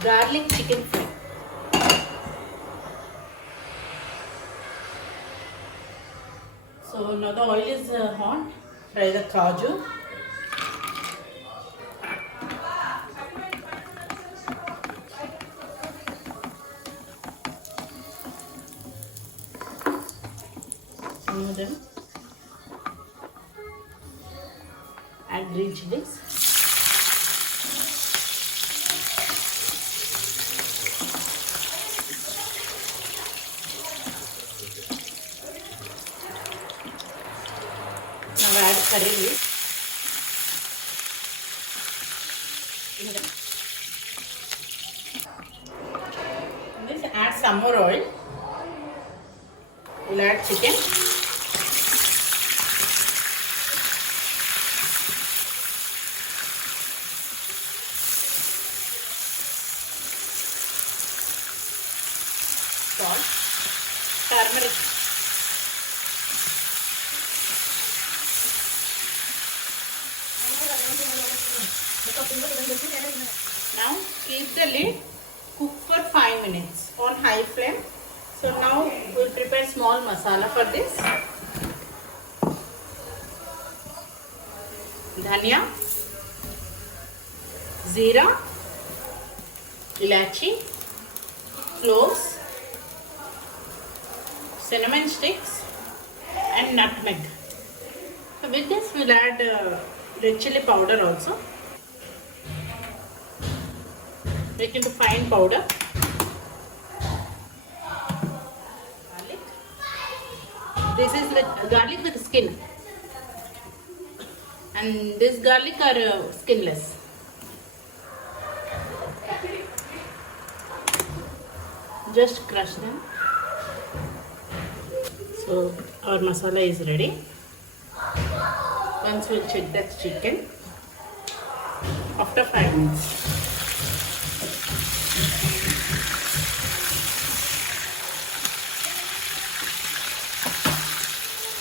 garlic chicken fry. So now the oil is hot. Fry the kaju. Remove them. Add green chilies. Now add curry leaves. This add some more oil. We'll add chicken. Salt, turmeric, now keep the lid, cook for 5 minutes on high flame. So now we will prepare small masala for this. Dhania, Zeera, Ilachi, cloves, cinnamon sticks and nutmeg. So with this we will add red chilli powder also. Make into fine powder. Garlic. This is with garlic with skin. And this garlic are skinless. Just crush them. So our masala is ready. Once we'll check that chicken after 5 minutes.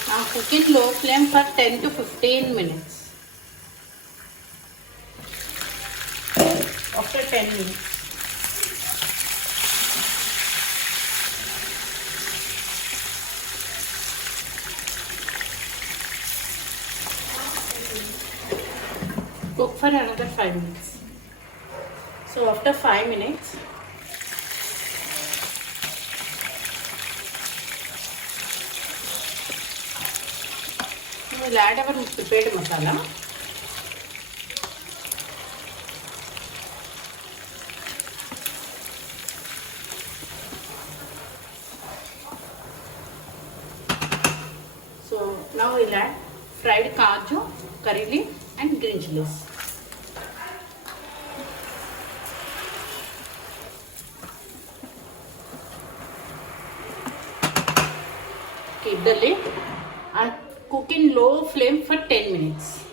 Now cook in low flame for 10 to 15 minutes. After 10 minutes. Cook for another 5 minutes. So after 5 minutes, we will add our prepared masala. So now we will add fried kaju, curry leaf and green chilies. Keep the lid and cook in low flame for 10 minutes.